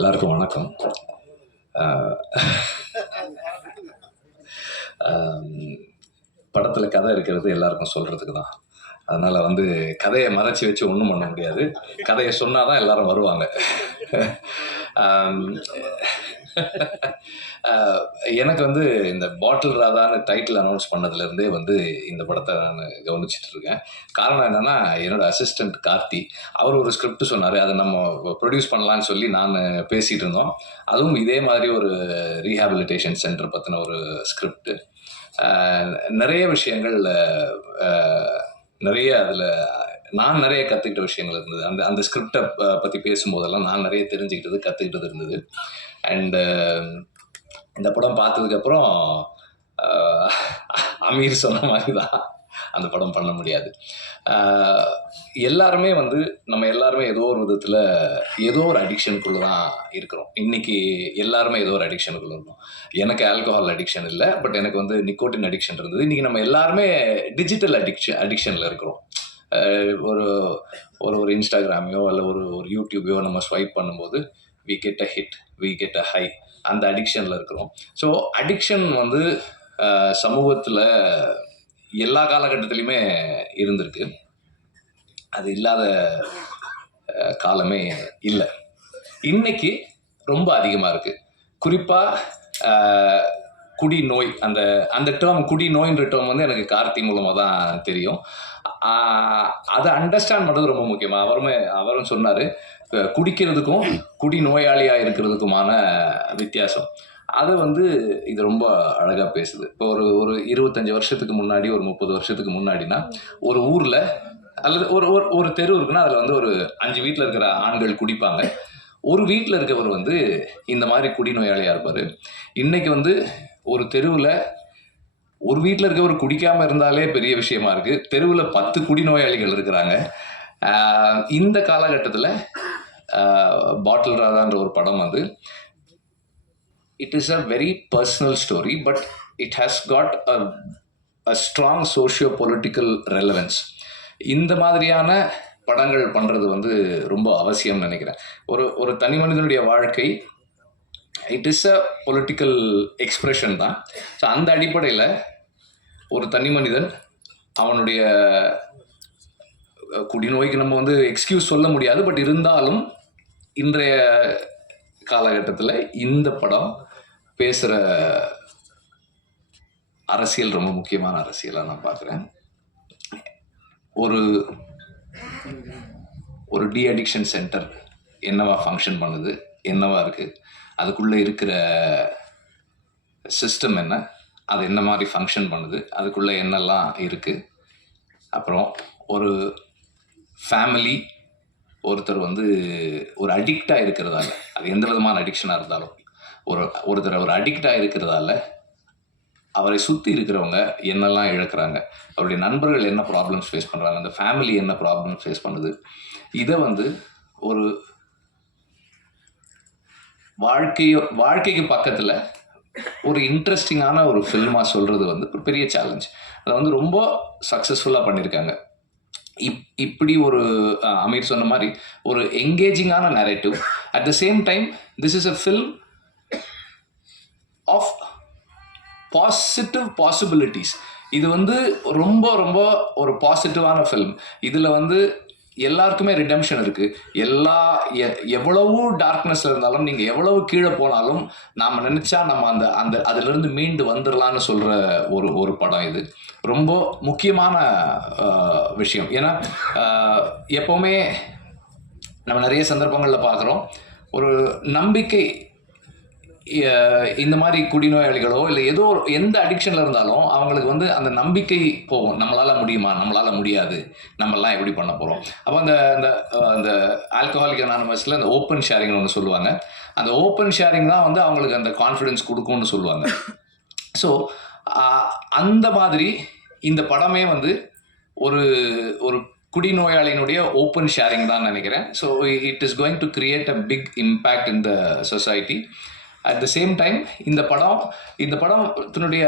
எல்லாருக்கும் வணக்கம். படத்தில் கதை இருக்கிறது எல்லாருக்கும் சொல்கிறதுக்கு தான் அதனால் வந்து கதையை மறைச்சி வச்சு ஒன்றும் பண்ண முடியாது. கதையை சொன்னால் தான் எல்லாரும் வருவாங்க. எனக்கு வந்து இந்த பாட்டில் ராதான்னு டைட்டில் அனௌன்ஸ் பண்ணதுலேருந்தே வந்து இந்த படத்தை நான் கவனிச்சிட்டு இருக்கேன் காரணம் என்னென்னா என்னோட அசிஸ்டண்ட் கார்த்தி அவர் ஒரு ஸ்கிரிப்ட் சொன்னார். அதை நம்ம ப்ரொடியூஸ் பண்ணலான்னு சொல்லி நான் பேசிகிட்டு இருந்தோம் அதுவும் இதே மாதிரி ஒரு ரீஹாபிலிட்டேஷன் சென்டர் பற்றின ஒரு ஸ்கிரிப்ட் நிறைய விஷயங்கள் நிறைய அதில் நான் நிறைய கற்றுக்கிட்ட விஷயங்கள் இருந்தது. அந்த அந்த ஸ்கிரிப்டை பற்றி பேசும்போதெல்லாம் நான் நிறைய தெரிஞ்சுக்கிட்டது கற்றுக்கிட்டது இருந்தது. அண்டு இந்த படம் பார்த்ததுக்கப்புறம் ஆஹ், அமீர் சொன்ன மாதிரி தான் அந்த படம் பண்ண முடியாது. எல்லாருமே வந்து நம்ம எல்லாருமே ஏதோ ஒரு விதத்தில் ஏதோ ஒரு அடிக்ஷனுக்குள்ளே தான் இருக்கிறோம். இன்னைக்கு எல்லாருமே ஏதோ ஒரு அடிக்ஷனுக்குள்ளே இருக்கோம். எனக்கு ஆல்கஹால் அடிக்ஷன் இல்லை பட் எனக்கு வந்து நிக்கோட்டின் அடிக்ஷன் இருந்தது. இன்றைக்கி நம்ம எல்லாருமே டிஜிட்டல் அடிக்ஷன் அடிக்ஷனில் இருக்கிறோம். ஒரு ஒரு ஒரு இன்ஸ்டாகிராமையோ இல்லை ஒரு ஒரு யூடியூபையோ நம்ம ஸ்வைப் பண்ணும்போது we get a hit we get a high அந்த அடிக்ஷனில் இருக்கிறோம். ஸோ அடிக்ஷன் வந்து சமூகத்தில் எல்லா காலகட்டத்திலையுமே இருந்திருக்கு. அது இல்லாத காலமே இல்லை. இன்னைக்கு ரொம்ப அதிகமாக இருக்குது குறிப்பாக குடி நோய் அந்த அந்த டேர்ம் குடி நோயின்ற டேர்ம் வந்து எனக்கு கார்த்தி மூலமாக தான் தெரியும். அதை அண்டர்ஸ்டாண்ட் பண்ணுறது ரொம்ப முக்கியமாக அவருமே அவரும் சொன்னார் குடிக்கிறதுக்கும் குடி நோயாளியாக இருக்கிறதுக்குமான வித்தியாசம். அது வந்து இது ரொம்ப அழகாக பேசுது. இப்போ ஒரு ஒரு இருபத்தஞ்சி வருஷத்துக்கு முன்னாடி ஒரு முப்பது வருஷத்துக்கு முன்னாடினா ஒரு ஊரில் அல்லது ஒரு ஒரு ஒரு தெரு இருக்குன்னா அதில் வந்து ஒரு அஞ்சு வீட்டில் இருக்கிற ஆண்கள் குடிப்பாங்க. ஒரு வீட்டில் இருக்கவர் வந்து இந்த மாதிரி குடிநோயாளியாக இருப்பார். இன்னைக்கு வந்து ஒரு தெருவில் ஒரு வீட்டில் இருக்கவர் குடிக்காமல் இருந்தாலே பெரிய விஷயமா இருக்குது தெருவில் பத்து குடிநோயாளிகள் இருக்கிறாங்க. இந்த காலகட்டத்தில் பாட்டில் ராதான்ற ஒரு படம் வந்து it is a very personal story but it has got a a strong socio political relevance. இந்த மாதிரியான படங்கள் பண்ணுறது வந்து ரொம்ப அவசியம்னு நினைக்கிறேன் ஒரு ஒரு தனி மனிதனுடைய வாழ்க்கை it is a political expression தான் ஸோ அந்த அடிப்படையில் ஒரு தனி மனிதன் அவனுடைய குடிநோய்க்கு நம்ம வந்து எக்ஸ்கியூஸ் சொல்ல முடியாது பட் இருந்தாலும் இன்றைய காலகட்டத்தில் இந்த படம் பேசுகிற அரசியல் ரொம்ப முக்கியமான அரசியலாக நான் பார்க்குறேன் ஒரு ஒரு டி அடிக்ஷன் சென்டர் என்னவா ஃபங்க்ஷன் பண்ணுது என்னவா இருக்குது அதுக்குள்ளே இருக்கிற சிஸ்டம் என்ன அது என்ன மாதிரி ஃபங்க்ஷன் பண்ணுது அதுக்குள்ளே என்னெல்லாம் இருக்குது அப்புறம் ஒரு ஃபேமிலி ஒருத்தர் வந்து ஒரு அடிக்டாக இருக்கிறதால அது எந்த விதமான அடிக்ஷனாக இருந்தாலும் ஒரு ஒருத்தர் ஒரு அடிக்டாக இருக்கிறதால அவரை சுற்றி இருக்கிறவங்க என்னெல்லாம் இழக்கிறாங்க அவருடைய நண்பர்கள் என்ன ப்ராப்ளம்ஸ் ஃபேஸ் பண்ணுறாங்க அந்த ஃபேமிலி என்ன ப்ராப்ளம்ஸ் ஃபேஸ் பண்ணுது இதை வந்து ஒரு வாழ்க்கையோ வாழ்க்கைக்கு பக்கத்தில் ஒரு இன்ட்ரெஸ்டிங்கான ஒரு ஃபில்மாக சொல்கிறது வந்து ஒரு பெரிய சேலஞ்ச் அதை வந்து ரொம்ப சக்ஸஸ்ஃபுல்லாக பண்ணியிருக்காங்க இப் இப்படி ஒரு அமீர் சொன்ன மாதிரி ஒரு எங்கேஜிங்கான narrative at the same time this is a film of positive possibilities இது வந்து ரொம்ப ரொம்ப ஒரு பாசிட்டிவான ஃபில்ம் இதில் வந்து எல்லாருக்குமே ரிடம்ஷன் இருக்குது எல்லா எ- எவ்வளவு டார்க்னஸ் இருந்தாலும் நீங்கள் எவ்வளவு கீழே போனாலும் நாம் நினச்சா நம்ம அந்த அந்த அதிலிருந்து மீண்டு வந்துடலான்னு சொல்கிற ஒரு ஒரு படம் இது. ரொம்ப முக்கியமான விஷயம். ஏன்னா எப்போவுமே நம்ம நிறைய சந்தர்ப்பங்களில் பார்க்குறோம் ஒரு நம்பிக்கை இந்த மாதிரி குடிநோயாளிகளோ இல்லை ஏதோ ஒரு எந்த அடிக்ஷனில் இருந்தாலும் அவங்களுக்கு வந்து அந்த நம்பிக்கை போகும். நம்மளால் முடியுமா? நம்மளால் முடியாது. நம்மெல்லாம் எப்படி பண்ண போகிறோம் அப்போ அந்த அந்த அந்த ஆல்கஹாலிக் அனானமஸில் அந்த ஓப்பன் ஷேரிங்னு ஒன்று சொல்லுவாங்க. அந்த ஓப்பன் ஷேரிங் தான் வந்து அவங்களுக்கு அந்த கான்ஃபிடென்ஸ் கொடுக்கும்னு சொல்லுவாங்க. ஸோ அந்த மாதிரி இந்த படமே வந்து ஒரு ஒரு குடிநோயாளியினுடைய ஓப்பன் ஷேரிங் தான் நினைக்கிறேன். So it is going to create a big impact in the society at the same time இந்த படம் இந்த படத்தினுடைய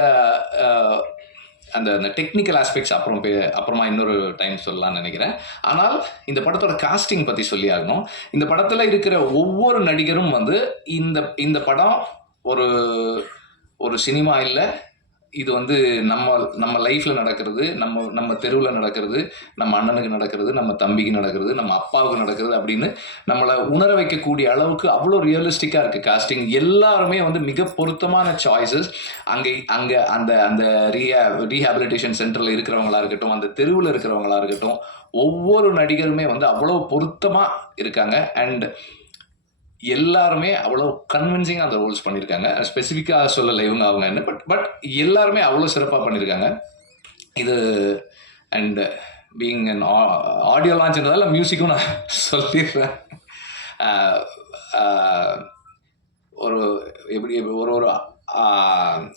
அந்த அந்த டெக்னிக்கல் ஆஸ்பெக்ட்ஸ் அப்புறம் பே- அப்புறமா இன்னொரு டைம் சொல்லலாம்னு நினைக்கிறேன். ஆனால் இந்த படத்தோட காஸ்டிங் பற்றி சொல்லி ஆகணும். இந்த படத்தில் இருக்கிற ஒவ்வொரு நடிகரும் வந்து இந்த இந்த படம் ஒரு ஒரு சினிமா இல்லை இது வந்து நம்ம நம்ம லைஃப்பில் நடக்கிறது நம்ம நம்ம தெருவில் நடக்கிறது நம்ம அண்ணனுக்கு நடக்கிறது நம்ம தம்பிக்கு நடக்கிறது நம்ம அப்பாவுக்கு நடக்கிறது அப்படின்னு நம்மளை உணர வைக்கக்கூடிய அளவுக்கு அவ்வளோ ரியலிஸ்டிக்காக இருக்குது காஸ்டிங் எல்லாருமே வந்து மிக பொருத்தமான சாய்ஸஸ் அங்கே அங்கே அந்த அந்த ரீஹா ரீஹாபிலிட்டேஷன் சென்டரில் இருக்கிறவங்களா இருக்கட்டும் அந்த தெருவில் இருக்கிறவங்களா இருக்கட்டும் ஒவ்வொரு நடிகருமே வந்து அவ்வளோ பொருத்தமாக இருக்காங்க. அண்ட் எல்லாருமே அவ்வளோ கன்வின்சிங்காக அந்த ரோல்ஸ் பண்ணியிருக்காங்க ஸ்பெசிஃபிக்காக சொல்லலை இவங்க அவங்க என்ன பட் பட் எல்லாருமே அவ்வளோ சிறப்பாக பண்ணியிருக்காங்க இது அண்ட் பீங் அண்ட் ஆடியோ லான்ச்ன்றதால மியூசிக்கும் நான் சொல்லிடுறேன். ஒரு எப்படி ஒரு ஒரு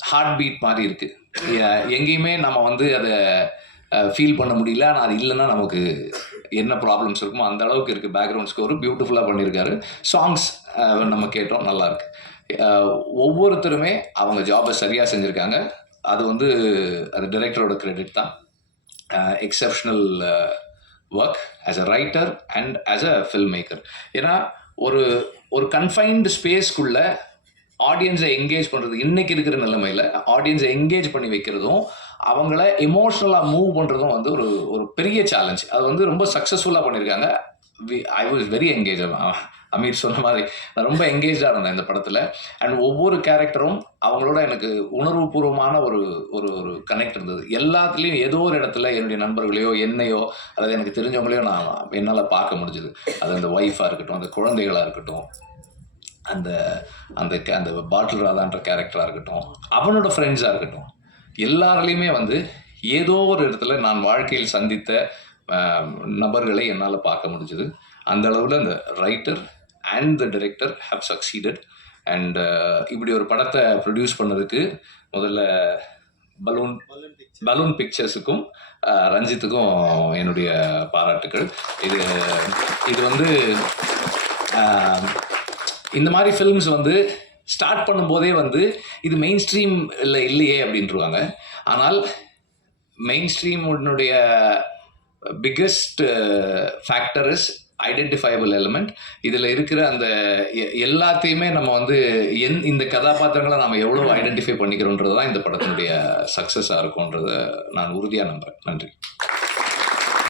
ஹார்ட் பீட் மாதிரி இருக்குது எங்கேயுமே நம்ம வந்து அதை ஃபீல் பண்ண முடியல. ஆனால் அது இல்லைன்னா நமக்கு என்ன ப்ராப்ளம்ஸ் இருக்குமோ அந்த அளவுக்கு இருக்குது பேக்ரவுண்ட் ஸ்கோர் பியூட்டிஃபுல்லாக பண்ணியிருக்காரு சாங்ஸ் நம்ம கேட்டோம் நல்லாயிருக்கு ஒவ்வொருத்தருமே அவங்க ஜாபை சரியாக செஞ்சுருக்காங்க. அது வந்து அது டைரக்டரோட கிரெடிட் தான். Exceptional work as a writer and as a film maker ஏன்னா ஒரு ஒரு கன்ஃபைன்டு ஸ்பேஸ்க்குள்ளே ஆடியன்ஸை என்கேஜ் பண்ணுறது இன்றைக்கி இருக்கிற நிலைமையில் ஆடியன்ஸை என்கேஜ் பண்ணி வைக்கிறதும் அவங்கள எமோஷ்னலாக மூவ் பண்ணுறதும் வந்து ஒரு ஒரு பெரிய சேலஞ்ச் அது வந்து ரொம்ப சக்ஸஸ்ஃபுல்லாக பண்ணியிருக்காங்க I was very engage Ameer சொன்ன மாதிரி நான் ரொம்ப என்கேஜாக இருந்தேன் இந்த படத்தில். அண்ட் ஒவ்வொரு கேரக்டரும் அவங்களோட எனக்கு உணர்வுபூர்வமான ஒரு ஒரு ஒரு கனெக்ட் இருந்தது. எல்லாத்துலேயும் ஏதோ ஒரு இடத்துல என்னுடைய நண்பர்களையோ என்னையோ அல்லது எனக்கு தெரிஞ்சவங்களையோ நான் என்னால் பார்க்க முடிஞ்சுது. அது அந்த ஒய்ஃபாக இருக்கட்டும் அந்த குழந்தைகளாக இருக்கட்டும் அந்த அந்த அந்த பாட்டில் ராதான்ற கேரக்டராக இருக்கட்டும் அவனோட ஃப்ரெண்ட்ஸாக இருக்கட்டும். எல்லாருலேயுமே வந்து ஏதோ ஒரு இடத்துல நான் வாழ்க்கையில் சந்தித்த நபர்களை என்னால் பார்க்க முடிஞ்சுது. அந்த அளவில் அந்த writer and the director have succeeded and இப்படி ஒரு படத்தை ப்ரொடியூஸ் பண்ணதுக்கு முதல்ல பலூன் பலூன் பிக்சர்ஸுக்கும் ரஞ்சித்துக்கும் என்னுடைய பாராட்டுக்கள். இது இது வந்து இந்த மாதிரி ஃபிலிம்ஸ் வந்து ஸ்டார்ட் பண்ணும்போதே வந்து இது மெயின் ஸ்ட்ரீம் இல்லை இல்லையே அப்படின்ட்டுருவாங்க ஆனால் main ஸ்ட்ரீமுடைய biggest factor is identifiable element இதில் இருக்கிற அந்த எ- எல்லாத்தையுமே நம்ம வந்து என் இந்த கதாபாத்திரங்களை நம்ம எவ்வளோ ஐடென்டிஃபை பண்ணிக்கிறோன்றது தான் இந்த படத்தினுடைய சக்ஸஸாக இருக்கும்ன்றத நான் உறுதியாக நம்புகிறேன் நன்றி.